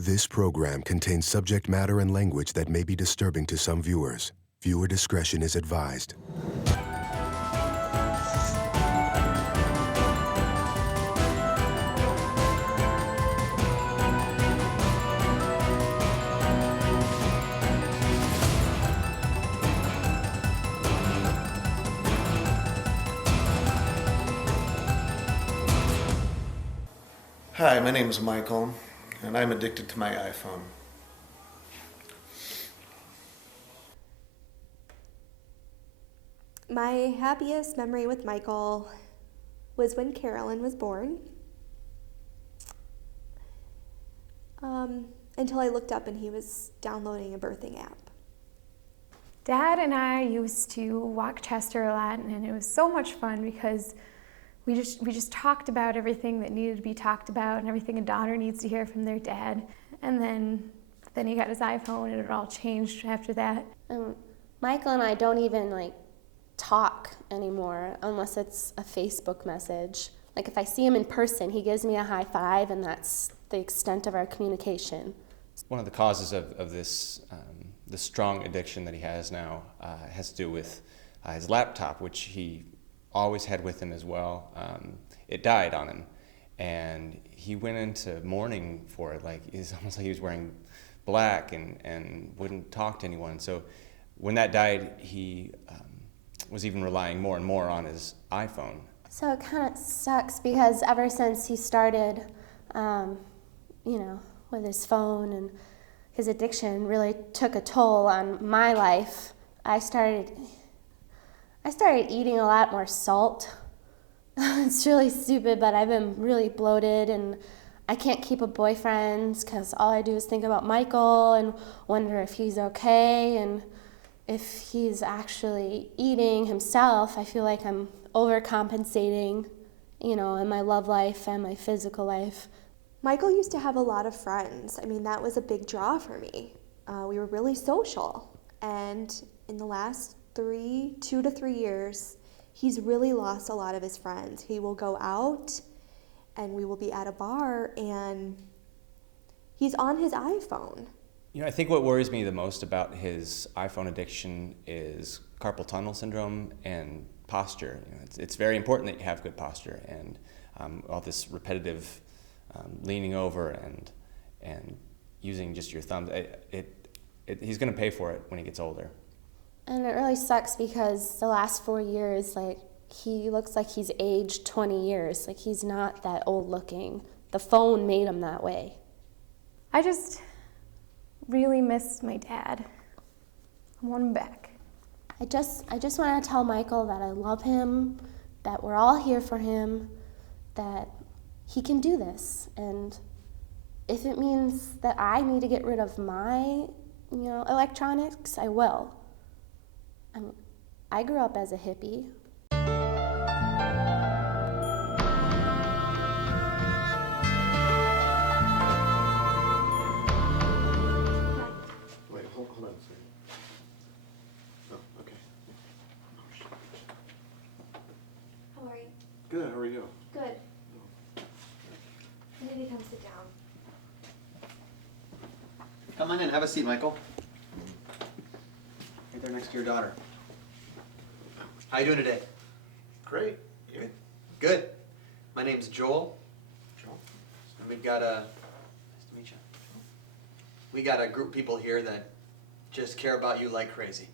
This program contains subject matter and language that may be disturbing to some viewers. Viewer discretion is advised. Hi, my name is Michael, and I'm addicted to my iPhone. My happiest memory with Michael was when Carolyn was born. Until I looked up and he was downloading a birthing app. Dad and I used to walk Chester a lot, and it was so much fun because we just talked about everything that needed to be talked about and everything a daughter needs to hear from their dad. And then he got his iPhone, and it all changed after that. Michael and I don't even talk anymore unless it's a Facebook message. Like if I see him in person, he gives me a high five, and that's the extent of our communication. One of the causes of this, the strong addiction that he has now has to do with his laptop, which he always had with him as well. It died on him, and he went into mourning for it. It's almost like he was wearing black and wouldn't talk to anyone. So when that died, he was even relying more and more on his iPhone. So it kind of sucks because ever since he started, with his phone, and his addiction really took a toll on my life. I started eating a lot more salt. It's really stupid, but I've been really bloated, and I can't keep a boyfriend because all I do is think about Michael and wonder if he's okay, and if he's actually eating himself. I feel like I'm overcompensating, in my love life and my physical life. Michael used to have a lot of friends. That was a big draw for me. We were really social. And in the last 2 to 3 years, he's really lost a lot of his friends. He will go out and we will be at a bar and he's on his iPhone. I think what worries me the most about his iPhone addiction is carpal tunnel syndrome and posture. It's very important that you have good posture, and all this repetitive leaning over and using just your thumbs. He's going to pay for it when he gets older. And it really sucks because the last 4 years, he looks like he's aged 20 years. He's not that old looking. The phone made him that way. I just really miss my dad. I want him back. I just want to tell Michael that I love him, that we're all here for him, that he can do this. And if it means that I need to get rid of my, electronics, I will. I grew up as a hippie. Wait, hold on a second. Oh, okay. How are you? Good, how are you? Good. Maybe come sit down. Come on in, have a seat, Michael. Right there next to your daughter. How you doing today? Great. You? Good. My name's Joel. Joel? And we've got nice to meet you. We got a group of people here that just care about you like crazy.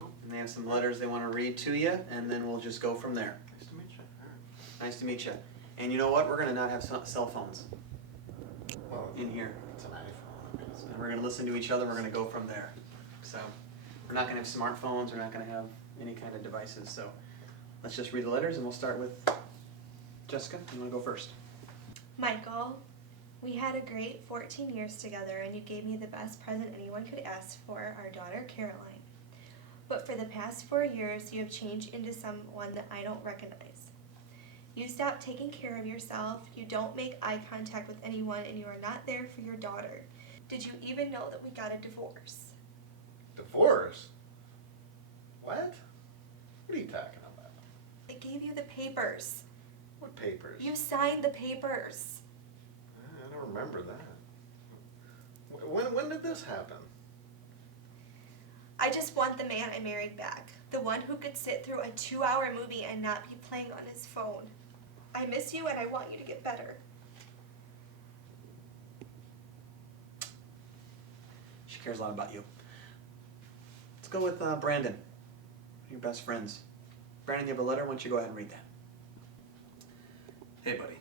And they have some letters they want to read to you, and then we'll just go from there. Nice to meet you. All right. Nice to meet you. And you know what? We're going to not have cell phones Well, in here. it's an iPhone. And we're going to listen to each other. We're going to go from there. So we're not going to have smartphones. We're not going to have any kind of devices. So let's just read the letters, and we'll start with Jessica. You want to go first? Michael, we had a great 14 years together, and you gave me the best present anyone could ask for, our daughter Caroline. But for the past 4 years, you have changed into someone that I don't recognize. You stopped taking care of yourself, you don't make eye contact with anyone, and you are not there for your daughter. Did you even know that we got a divorce? Divorce? What? What are you talking about? I gave you the papers. What papers? You signed the papers. I don't remember that. when did this happen? I just want the man I married back. The one who could sit through a 2-hour movie and not be playing on his phone. I miss you and I want you to get better. She cares a lot about you. Let's go with Brandon. Your best friends. Brandon, you have a letter. Why don't you go ahead and read that? Hey, buddy.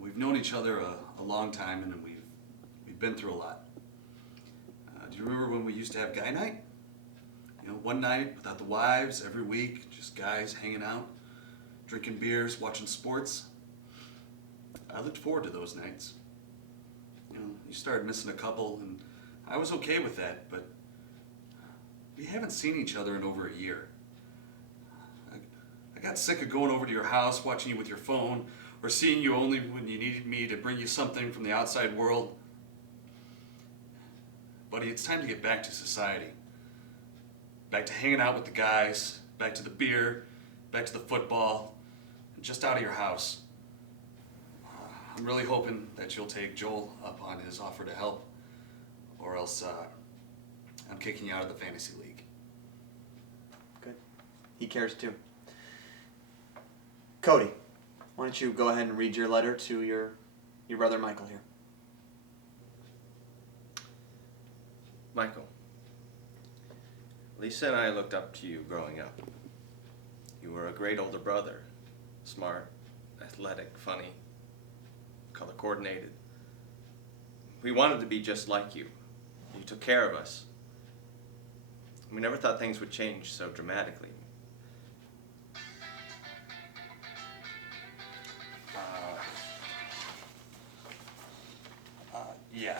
We've known each other a long time, and we've been through a lot. Do you remember when we used to have guy night? You know, one night without the wives, every week, just guys hanging out, drinking beers, watching sports. I looked forward to those nights. You know, you started missing a couple, and I was okay with that, but we haven't seen each other in over a year. I got sick of going over to your house, watching you with your phone, or seeing you only when you needed me to bring you something from the outside world. Buddy, it's time to get back to society. Back to hanging out with the guys, back to the beer, back to the football, and just out of your house. I'm really hoping that you'll take Joel up on his offer to help, or else I'm kicking you out of the fantasy league. Good. He cares too. Cody, why don't you go ahead and read your letter to your brother Michael here. Michael, Lisa and I looked up to you growing up. You were a great older brother, smart, athletic, funny, color coordinated. We wanted to be just like you. You took care of us. We never thought things would change so dramatically. Yeah,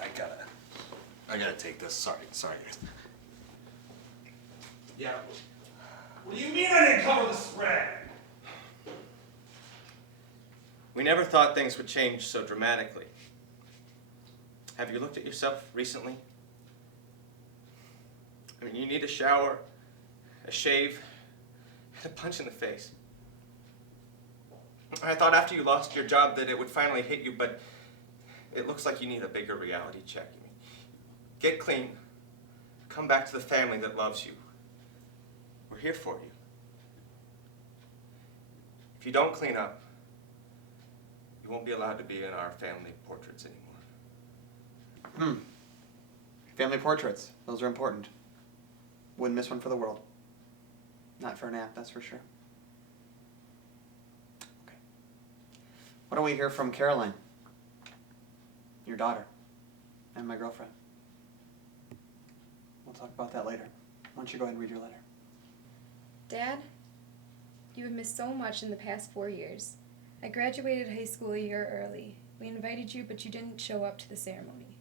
I gotta take this. Sorry. Yeah. What do you mean I didn't cover the spread? We never thought things would change so dramatically. Have you looked at yourself recently? I mean, you need a shower, a shave, and a punch in the face. I thought after you lost your job that it would finally hit you, but it looks like you need a bigger reality check. Get clean. Come back to the family that loves you. We're here for you. If you don't clean up, you won't be allowed to be in our family portraits anymore. Family portraits. Those are important. Wouldn't miss one for the world. Not for an app, that's for sure. Okay. Why don't we hear from Caroline, your daughter, and my girlfriend? We'll talk about that later. Why don't you go ahead and read your letter? Dad, you have missed so much in the past 4 years. I graduated high school a year early. We invited you, but you didn't show up to the ceremony.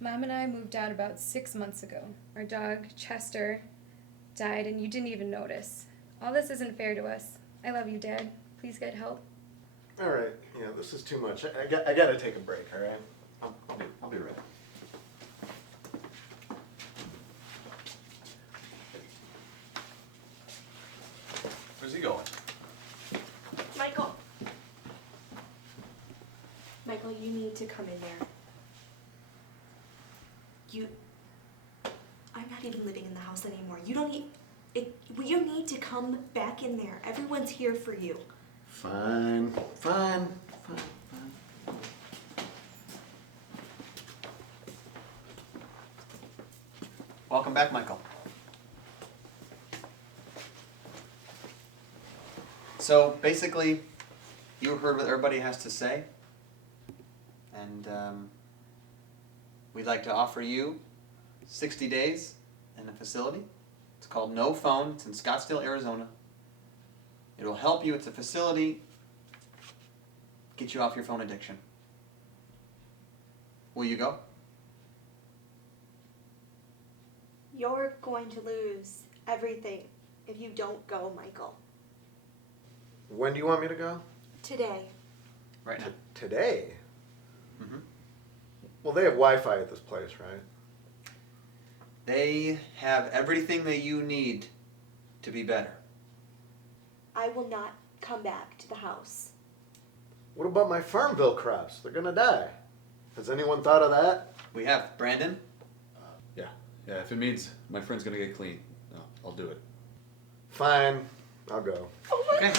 Mom and I moved out about 6 months ago. Our dog, Chester, died and you didn't even notice. All this isn't fair to us. I love you, Dad. Please get help. All right, this is too much. I gotta take a break, all right? I'll be ready. Where's he going? Michael. Michael, you need to come in there. I'm not even living in the house anymore. You need to come back in there. Everyone's here for you. Fine. Welcome back, Michael. So basically, you heard what everybody has to say, and we'd like to offer you 60 days in a facility. It's called No Phone. It's in Scottsdale, Arizona. It'll help you. It's a facility. Get you off your phone addiction. Will you go? You're going to lose everything if you don't go, Michael. When do you want me to go? Today. Right now. Today? Mm-hmm. Well, they have Wi-Fi at this place, right? They have everything that you need to be better. I will not come back to the house. What about my Farmville crops? They're gonna die. Has anyone thought of that? We have Brandon. Yeah, if it means my friend's gonna get clean, no, I'll do it. Fine, I'll go. Okay.